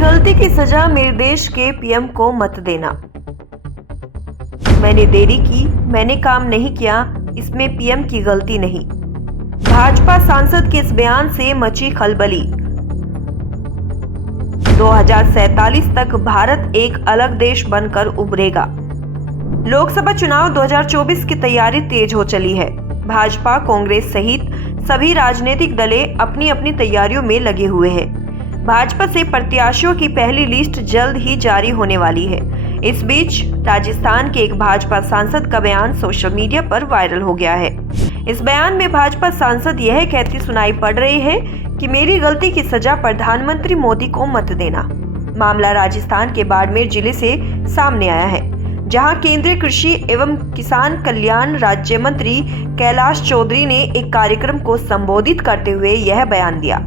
गलती की सजा मेरे देश के पीएम को मत देना। मैंने देरी की, मैंने काम नहीं किया, इसमें पीएम की गलती नहीं। भाजपा सांसद के इस बयान से मची खलबली। 2047 तक भारत एक अलग देश बनकर उभरेगा। लोकसभा चुनाव 2024 की तैयारी तेज हो चली है। भाजपा, कांग्रेस सहित सभी राजनीतिक दलें अपनी अपनी तैयारियों में लगे हुए हैं। भाजपा से प्रत्याशियों की पहली लिस्ट जल्द ही जारी होने वाली है। इस बीच राजस्थान के एक भाजपा सांसद का बयान सोशल मीडिया पर वायरल हो गया है। इस बयान में भाजपा सांसद यह कहती सुनाई पड़ रही है कि मेरी गलती की सजा प्रधानमंत्री मोदी को मत देना। मामला राजस्थान के बाड़मेर जिले से सामने आया है, जहां केंद्रीय कृषि एवं किसान कल्याण राज्य मंत्री कैलाश चौधरी ने एक कार्यक्रम को संबोधित करते हुए यह बयान दिया।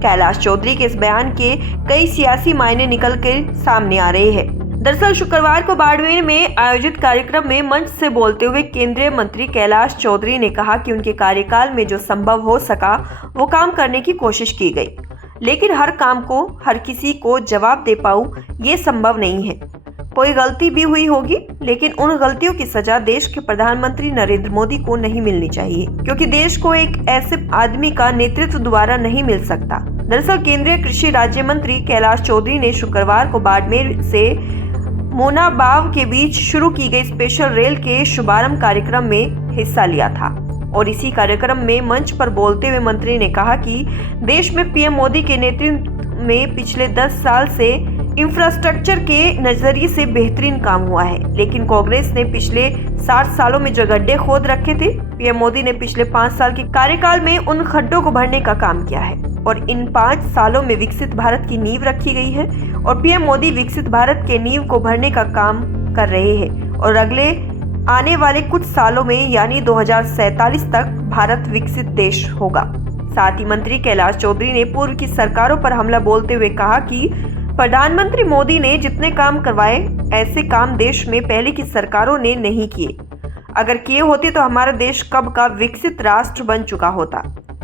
कैलाश चौधरी के इस बयान के कई सियासी मायने निकल कर सामने आ रहे हैं। दरअसल शुक्रवार को बाड़मेर में आयोजित कार्यक्रम में मंच से बोलते हुए केंद्रीय मंत्री कैलाश चौधरी ने कहा कि उनके कार्यकाल में जो संभव हो सका वो काम करने की कोशिश की गई, लेकिन हर काम को हर किसी को जवाब दे पाऊं ये संभव नहीं है। कोई गलती भी हुई होगी, लेकिन उन गलतियों की सजा देश के प्रधानमंत्री नरेंद्र मोदी को नहीं मिलनी चाहिए, क्योंकि देश को एक ऐसे आदमी का नेतृत्व द्वारा नहीं मिल सकता। दरअसल केंद्रीय कृषि राज्य मंत्री कैलाश चौधरी ने शुक्रवार को बाड़मेर से मोनाबाव के बीच शुरू की गई स्पेशल रेल के शुभारंभ कार्यक्रम में हिस्सा लिया था और इसी कार्यक्रम में मंच पर बोलते हुए मंत्री ने कहा कि देश में पीएम मोदी के नेतृत्व में पिछले 10 साल से इंफ्रास्ट्रक्चर के नजरिए से बेहतरीन काम हुआ है, लेकिन कांग्रेस ने पिछले 60 सालों में जो गड्ढे खोद रखे थे, पीएम मोदी ने पिछले 5 साल के कार्यकाल में उन खड्डों को भरने का काम किया है और इन 5 सालों में विकसित भारत की नींव रखी गई है और पीएम मोदी विकसित भारत के नींव को भरने का काम कर रहे हैं और अगले आने वाले कुछ सालों में यानी 2047 तक भारत विकसित देश होगा। साथ ही मंत्री कैलाश चौधरी ने पूर्व की सरकारों पर हमला बोलते हुए कहा कि प्रधानमंत्री मोदी ने जितने काम करवाए ऐसे काम देश में पहले की सरकारों ने नहीं किए। अगर किए होते तो हमारा देश कब का विकसित राष्ट्र बन चुका होता।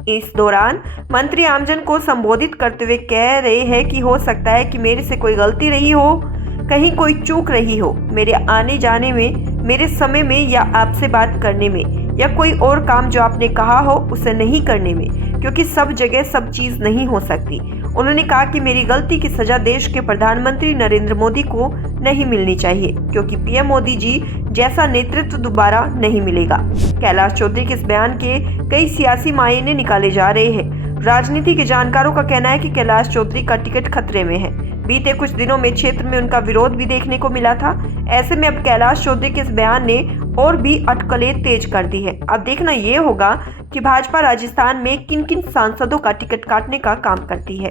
इस दौरान मंत्री आमजन को संबोधित करते हुए कह रहे हैं कि हो सकता है कि मेरे से कोई गलती रही हो, कहीं कोई चूक रही हो मेरे आने जाने में, मेरे समय में या आपसे बात करने में, या कोई और काम जो आपने कहा हो उसे नहीं करने में, क्योंकि सब जगह सब चीज नहीं हो सकती। उन्होंने कहा कि मेरी गलती की सजा देश के प्रधानमंत्री नरेंद्र मोदी को नहीं मिलनी चाहिए, क्योंकि पीएम मोदी जी जैसा नेतृत्व दोबारा नहीं मिलेगा। कैलाश चौधरी के इस बयान के कई सियासी मायने निकाले जा रहे हैं। राजनीति के जानकारों का कहना है कि कैलाश चौधरी का टिकट खतरे में है। बीते कुछ दिनों में क्षेत्र में उनका विरोध भी देखने को मिला था। ऐसे में अब कैलाश चौधरी के इस बयान ने और भी अटकलें तेज कर दी है। अब देखना ये होगा कि भाजपा राजस्थान में किन किन सांसदों का टिकट काटने का काम करती है।